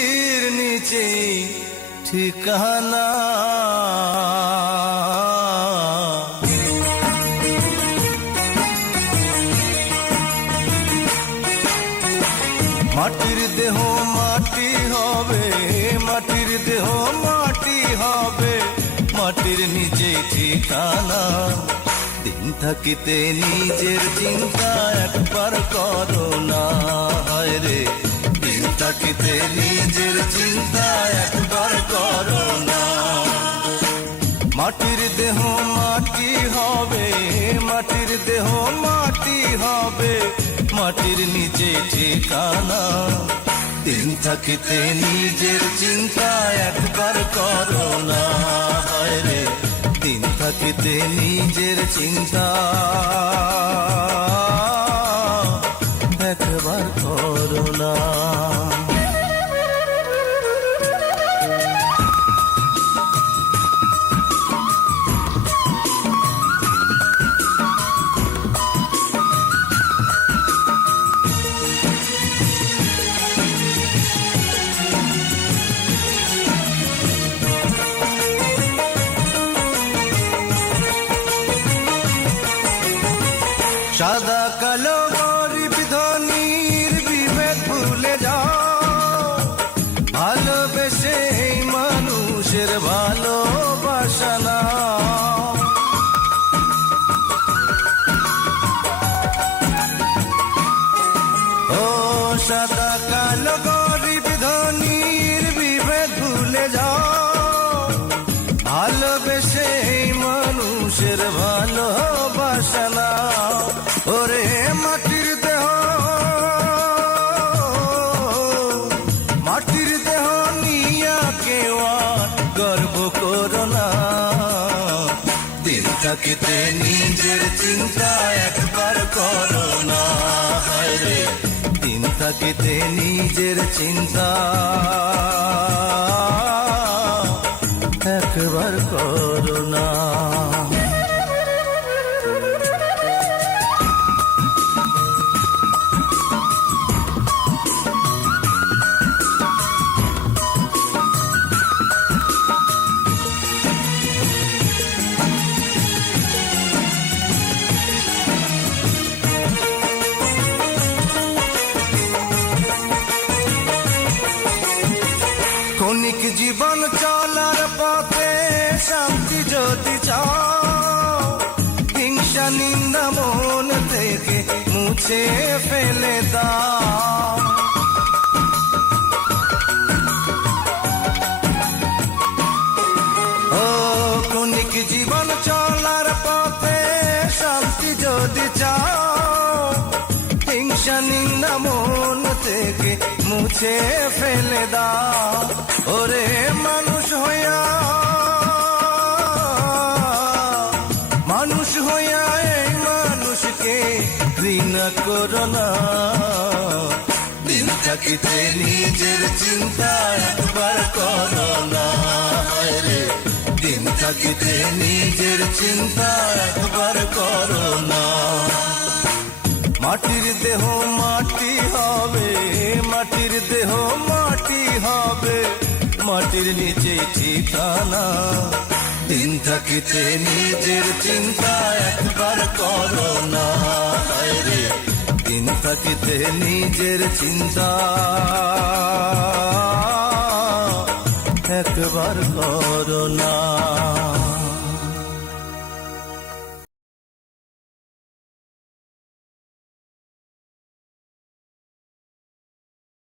মাটির নিচে ঠিকানা। মাটির দেহ মাটি হবে, মাটির দেহ মাটি হবে, মাটির নিচে ঠিকানা। দিন থাকিতে নিজের চিন্তা একবার করো না, হায় রে দিন থাকিতে নিজের চিন্তা একবার করো না। মাটির দেহ মাটি হবে, মাটির দেহ মাটি হবে, মাটির নিচে ঠিকানা। দিন থাকিতে নিজের চিন্তা একবার করো না, হায় রে দিন থাকিতে নিজের চিন্তা একবার করো না। সাদা কালো গরিব ধনীর বিভেদ ভুলে যাও, ভালোবেসে এই মানুষের ভালোবাসা নাও। ও সাদা কালো গরিব ধনীর বিভেদ ভুলে যাও, ভালোবেসে এই মানুষের ভালোবাসা নাও। ওরে মাটির দেহ, মাটির দেহ নিয়া কেউ গর্ব করো না। দিন থাকিতে নিজের চিন্তা একবার করো না, হায় রে দিন থাকিতে নিজের চিন্তা একবার করো না। ক্ষণিক জীবন চলার পথে শান্তি যদি চাও, হিংসা নিন্দা মন থেকে মুছে ফেলে দাও। ও ক্ষণিক জীবন চলার পথে শান্তি যদি চাও, হিংসা নিন্দা মন থেকে মুছে ফেলে দাও। ওরে মানুষ হইয়া, মানুষ হইয়া এই মানুষকে ঘৃণা করো না। দিন থাকিতে নিজের চিন্তা একবার করো না, হায় রে দিন থাকিতে নিজের চিন্তা একবার করো না। মাটির দেহ মাটি হবে, মাটির দেহ মাটি হবে, মাটির নিচে ঠিকানা। দিন থাকিতে নিজের চিন্তা একবার করো না, হায় রে দিন থাকিতে নিজের চিন্তা একবার করো না।